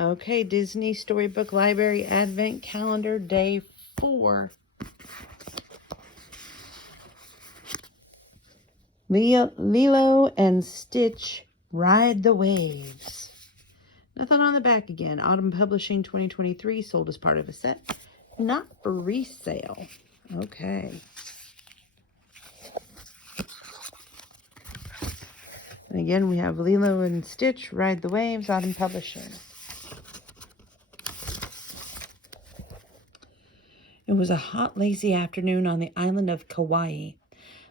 Okay, Disney Storybook Library Advent Calendar, Day 4. Lilo and Stitch Ride the Waves. Nothing on the back again. Autumn Publishing 2023, sold as part of a set. Not for resale. Okay. And again, we have Lilo and Stitch Ride the Waves, Autumn Publishing. It was a hot, lazy afternoon on the island of Kauai.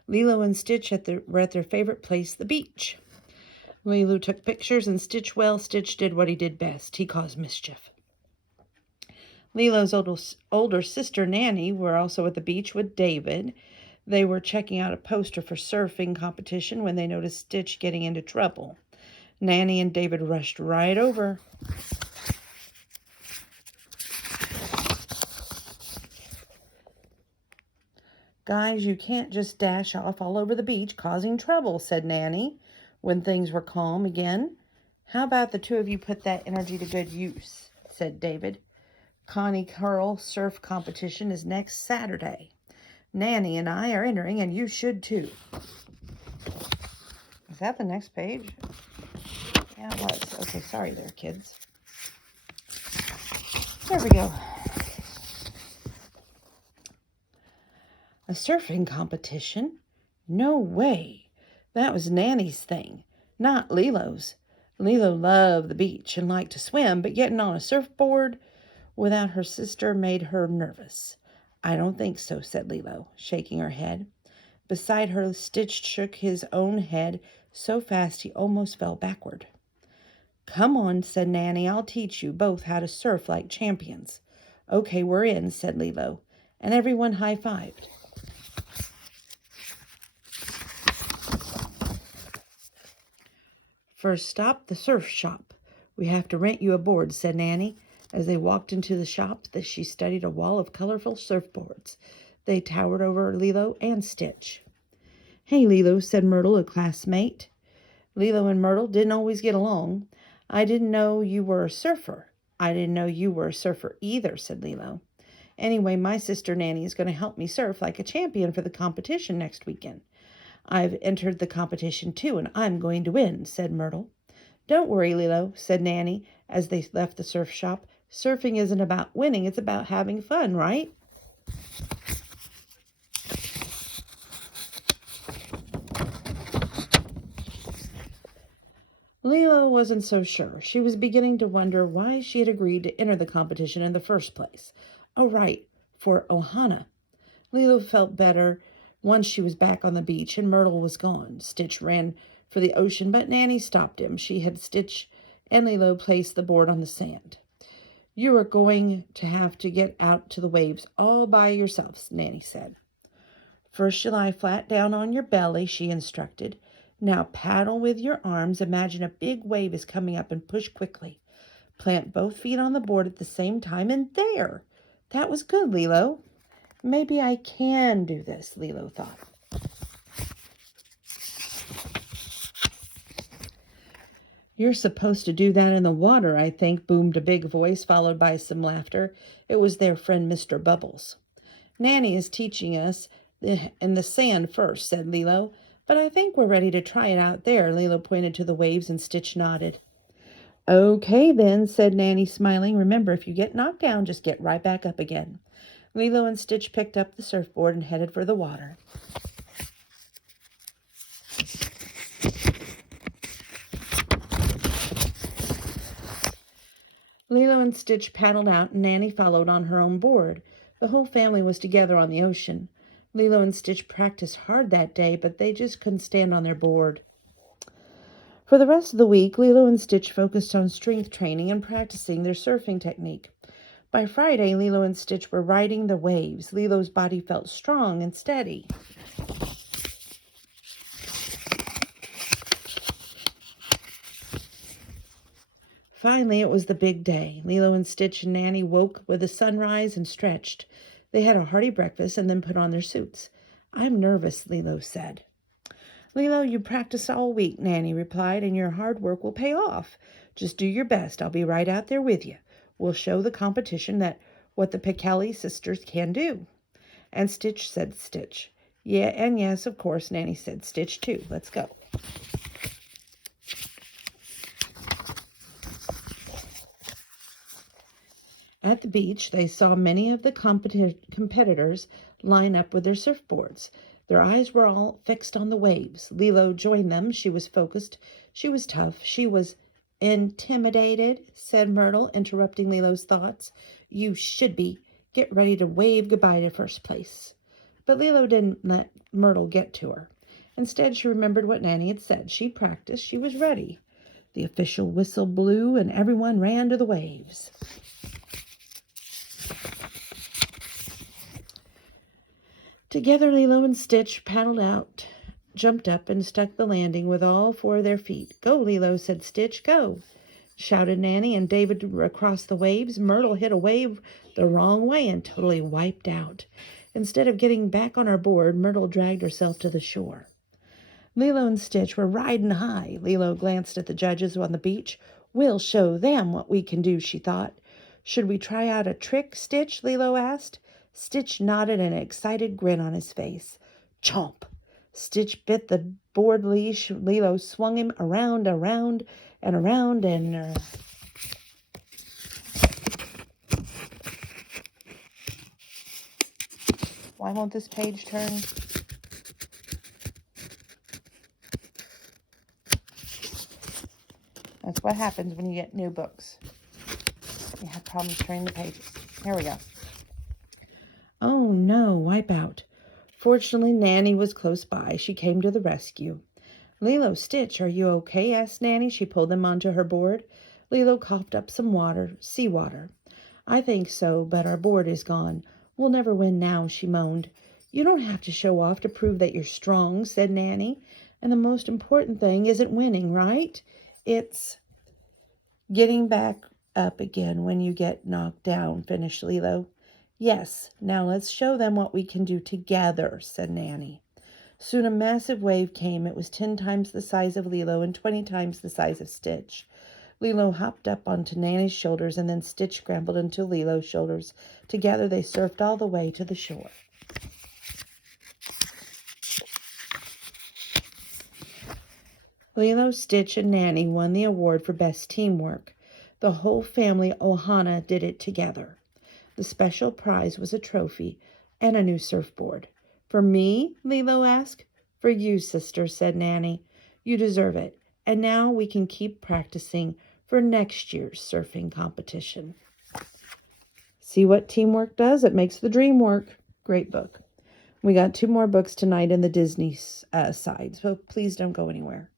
Lilo and Stitch were at their favorite place, the beach. Lilo took pictures, and Stitch did what he did best. He caused mischief. Lilo's older sister, Nanny, were also at the beach with David. They were checking out a poster for surfing competition when they noticed Stitch getting into trouble. Nanny and David rushed right over. "Guys, you can't just dash off all over the beach causing trouble," said Nanny when things were calm again. "How about the two of you put that energy to good use?" said David. "Connie Curl surf competition is next Saturday. Nanny and I are entering, and you should too." Is that the next page? Yeah, it was. Okay, sorry there, kids. There we go. A surfing competition? No way. That was Nanny's thing, not Lilo's. Lilo loved the beach and liked to swim, but getting on a surfboard without her sister made her nervous. "I don't think so," said Lilo, shaking her head. Beside her, Stitch shook his own head so fast he almost fell backward. "Come on," said Nanny. "I'll teach you both how to surf like champions." "Okay, we're in," said Lilo, and everyone high-fived. "First stop, the surf shop. We have to rent you a board," said Nanny. As they walked into the shop, she studied a wall of colorful surfboards. They towered over Lilo and Stitch. "Hey, Lilo," said Myrtle, a classmate. Lilo and Myrtle didn't always get along. "I didn't know you were a surfer." "I didn't know you were a surfer either," said Lilo. "Anyway, my sister Nanny is going to help me surf like a champion for the competition next weekend." "I've entered the competition too, and I'm going to win," said Myrtle. "Don't worry, Lilo," said Nanny as they left the surf shop. "Surfing isn't about winning, it's about having fun, right?" Lilo wasn't so sure. She was beginning to wonder why she had agreed to enter the competition in the first place. Oh, right, for Ohana. Lilo felt better once she was back on the beach and Myrtle was gone. Stitch ran for the ocean, but Nanny stopped him. She had Stitch and Lilo place the board on the sand. "You are going to have to get out to the waves all by yourselves," Nanny said. "First you lie flat down on your belly," she instructed. "Now paddle with your arms. Imagine a big wave is coming up and push quickly. Plant both feet on the board at the same time, and there! That was good, Lilo." "Maybe I can do this," Lilo thought. "You're supposed to do that in the water, I think," boomed a big voice, followed by some laughter. It was their friend Mr. Bubbles. "Nanny is teaching us in the sand first," said Lilo. "But I think we're ready to try it out there." Lilo pointed to the waves and Stitch nodded. "Okay then," said Nanny, smiling. "Remember, if you get knocked down, just get right back up again." Lilo and Stitch picked up the surfboard and headed for the water. Lilo and Stitch paddled out, and Nanny followed on her own board. The whole family was together on the ocean. Lilo and Stitch practiced hard that day, but they just couldn't stand on their board. For the rest of the week, Lilo and Stitch focused on strength training and practicing their surfing technique. By Friday, Lilo and Stitch were riding the waves. Lilo's body felt strong and steady. Finally, it was the big day. Lilo and Stitch and Nanny woke with the sunrise and stretched. They had a hearty breakfast and then put on their suits. "I'm nervous," Lilo said. Lilo, you practiced all week, Nanny replied, and your hard work will pay off. Just do your best. I'll be right out there with you. We'll show the competition that what the Pichelli sisters can do. And Stitch said Stitch. Yeah, and yes, of course, Nanny said Stitch too. Let's go. At the beach, they saw many of the competitors line up with their surfboards. Their eyes were all fixed on the waves. Lilo joined them. She was focused. She was tough. She was intimidated, said Myrtle, interrupting Lilo's thoughts. You should be. Get ready to wave goodbye to first place. But Lilo didn't let Myrtle get to her. Instead, she remembered what Nanny had said. She practiced. She was ready. The official whistle blew, and everyone ran to the waves. Together, Lilo and Stitch paddled out, jumped up, and stuck the landing with all four of their feet. Go, Lilo, said Stitch. Go, shouted Nanny and David across the waves. Myrtle hit a wave the wrong way and totally wiped out. Instead of getting back on her board, Myrtle dragged herself to the shore. Lilo and Stitch were riding high. Lilo glanced at the judges on the beach. We'll show them what we can do, she thought. Should we try out a trick, Stitch? Lilo asked. Stitch nodded, an excited grin on his face. Chomp! Stitch bit the board leash. Lilo swung him around, and why won't this page turn? That's what happens when you get new books. You have problems turning the pages. Here we go. Oh no, wipe out. Fortunately, Nanny was close by. She came to the rescue. Lilo, Stitch, are you okay? Asked Nanny. She pulled them onto her board. Lilo coughed up some water, seawater. I think so, but our board is gone. We'll never win now, she moaned. You don't have to show off to prove that you're strong, said Nanny. And the most important thing isn't winning, right? It's getting back up again when you get knocked down, finished Lilo. Yes, now let's show them what we can do together, said Nanny. Soon a massive wave came. It was 10 times the size of Lilo and 20 times the size of Stitch. Lilo hopped up onto Nanny's shoulders, and then Stitch scrambled into Lilo's shoulders. Together they surfed all the way to the shore. Lilo, Stitch, and Nanny won the award for best teamwork. The whole family Ohana did it together. The special prize was a trophy and a new surfboard. For me? Lilo asked. For you, sister, said Nanny. You deserve it. And now we can keep practicing for next year's surfing competition. See what teamwork does? It makes the dream work. Great book. We got 2 more books tonight in the Disney side, so please don't go anywhere.